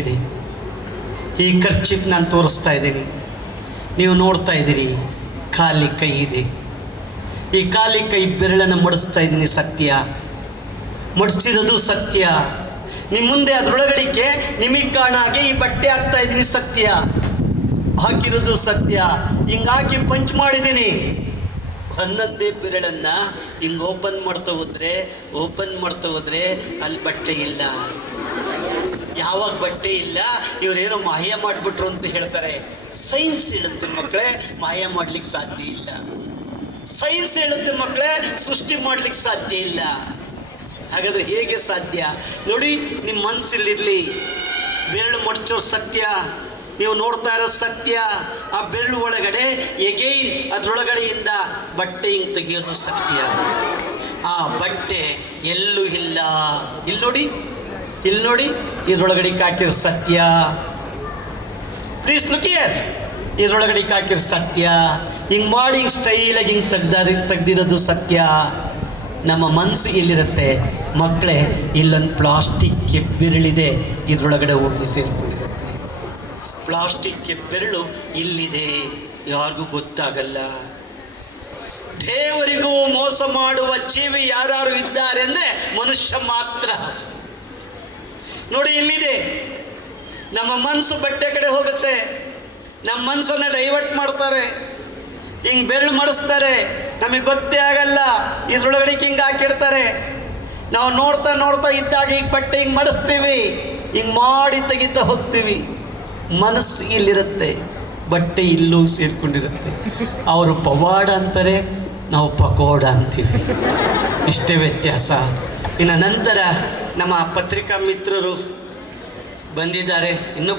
ಇದೆ. ಈ ಖರ್ಚಿಪ್ ನಾನು ತೋರಿಸ್ತಾ ಇದ್ದೀನಿ, ನೀವು ನೋಡ್ತಾ ಇದ್ದೀರಿ. ಖಾಲಿ ಕೈ ಇದೆ. ಈ ಖಾಲಿ ಕೈ ಬೆರಳನ್ನು ಮಡಿಸ್ತಾ ಇದ್ದೀನಿ, ಸತ್ಯ. ಮಡಿಸಿರೋದು ಸತ್ಯ. ನಿಮ್ಮ ಮುಂದೆ ಅದರೊಳಗಡಿಗೆ ನಿಮಗೆ ಕಾಣಾಗೆ ಈ ಬಟ್ಟೆ ಹಾಕ್ತಾ ಇದ್ದೀನಿ, ಸತ್ಯ. ಹಾಕಿರೋದು ಸತ್ಯ. ಹಿಂಗಾಗಿ ಪಂಚ್ ಮಾಡಿದ್ದೀನಿ. ಹನ್ನೊಂದೇ ಬೆರಳನ್ನು ಹಿಂಗೆ ಓಪನ್ ಮಾಡ್ತಾ ಹೋದ್ರೆ ಅಲ್ಲಿ ಬಟ್ಟೆ ಇಲ್ಲ. ಯಾವಾಗ ಬಟ್ಟೆ ಇಲ್ಲ, ಇವರೇನೋ ಮಾಯ ಮಾಡಿಬಿಟ್ರು ಅಂತ ಹೇಳ್ತಾರೆ. ಸೈನ್ಸ್ ಹೇಳುತ್ತೆ ಮಕ್ಕಳೇ, ಮಾಯ ಮಾಡ್ಲಿಕ್ಕೆ ಸಾಧ್ಯ ಇಲ್ಲ. ಸೈನ್ಸ್ ಹೇಳುತ್ತೆ ಮಕ್ಕಳೇ, ಸೃಷ್ಟಿ ಮಾಡ್ಲಿಕ್ಕೆ ಸಾಧ್ಯ ಇಲ್ಲ. ಹಾಗಾದ್ರೆ ಹೇಗೆ ಸಾಧ್ಯ? ನೋಡಿ, ನಿಮ್ಮ ಮನಸ್ಸಲ್ಲಿರಲಿ. ಬೆರಳು ಮಡಚೋ ಸತ್ಯ, ನೀವು ನೋಡ್ತಾ ಇರೋ ಸತ್ಯ. ಆ ಬೆರಳು ಒಳಗಡೆ ಎಗೈನ್ ಅದರೊಳಗಡೆಯಿಂದ ಬಟ್ಟೆ ಹಿಂಗೆ ತೆಗೆಯೋದು ಸತ್ಯ. ಆ ಬಟ್ಟೆ ಎಲ್ಲೂ ಇಲ್ಲ. ಇಲ್ಲಿ ನೋಡಿ, ಇದ್ರೊಳಗಡೆ ಹಾಕಿರೋ ಸತ್ಯ. Please look here. ಇದ್ರೊಳಗಡೆ ಹಾಕಿರೋ ಸತ್ಯ. ಹಿಂಗೆ ಮಾಡಿ ಹಿಂಗೆ ಸ್ಟೈಲಾಗಿ ಹಿಂಗೆ ತೆಗ್ದಿರೋದು ಸತ್ಯ. ನಮ್ಮ ಮನಸ್ಸು ಇಲ್ಲಿರುತ್ತೆ ಮಕ್ಕಳೇ. ಇಲ್ಲೊಂದು ಪ್ಲಾಸ್ಟಿಕ್ಗೆ ಬೆರಳಿದೆ, ಇದ್ರೊಳಗಡೆ ಹೋಗಿ ಸೇರಿಕೊಂಡಿರುತ್ತೆ. ಪ್ಲಾಸ್ಟಿಕ್ಗೆ ಬೆರಳು ಇಲ್ಲಿದೆ, ಯಾರಿಗೂ ಗೊತ್ತಾಗಲ್ಲ. ದೇವರಿಗೂ ಮೋಸ ಮಾಡುವ ಜೀವಿ ಯಾರು ಇದ್ದಾರೆ ಅಂದರೆ ಮನುಷ್ಯ ಮಾತ್ರ. ನೋಡಿ, ಇಲ್ಲಿದೆ. ನಮ್ಮ ಮನಸ್ಸು ಬಟ್ಟೆ ಕಡೆ ಹೋಗುತ್ತೆ. ನಮ್ಮ ಮನಸ್ಸನ್ನು ಡೈವರ್ಟ್ ಮಾಡ್ತಾರೆ. ಹಿಂಗೆ ಬೆರಳು ಮಾಡಿಸ್ತಾರೆ, ನಮಗೆ ಗೊತ್ತೇ ಆಗಲ್ಲ. ಇದ್ರೊಳಗಡೆ ಹಿಂಗೆ ಹಾಕಿರ್ತಾರೆ. ನಾವು ನೋಡ್ತಾ ಇದ್ದಾಗ ಈಗ ಬಟ್ಟೆ ಹಿಂಗೆ ಮಾಡಿಸ್ತೀವಿ, ಹಿಂಗೆ ಮಾಡಿ ತೆಗಿತಾ ಹೋಗ್ತೀವಿ. ಮನಸ್ಸು ಇಲ್ಲಿರುತ್ತೆ, ಬಟ್ಟೆ ಇಲ್ಲೂ ಸೇರ್ಕೊಂಡಿರುತ್ತೆ. ಅವರು ಪವಾಡ ಅಂತಾರೆ, ನಾವು ಪಕೋಡ ಅಂತೀವಿ. ಇಷ್ಟೇ ವ್ಯತ್ಯಾಸ. ಇನ್ನು ನಂತರ ನಮ್ಮ ಪತ್ರಿಕಾ ಮಿತ್ರರು ಬಂದಿದ್ದಾರೆ, ಇನ್ನೂ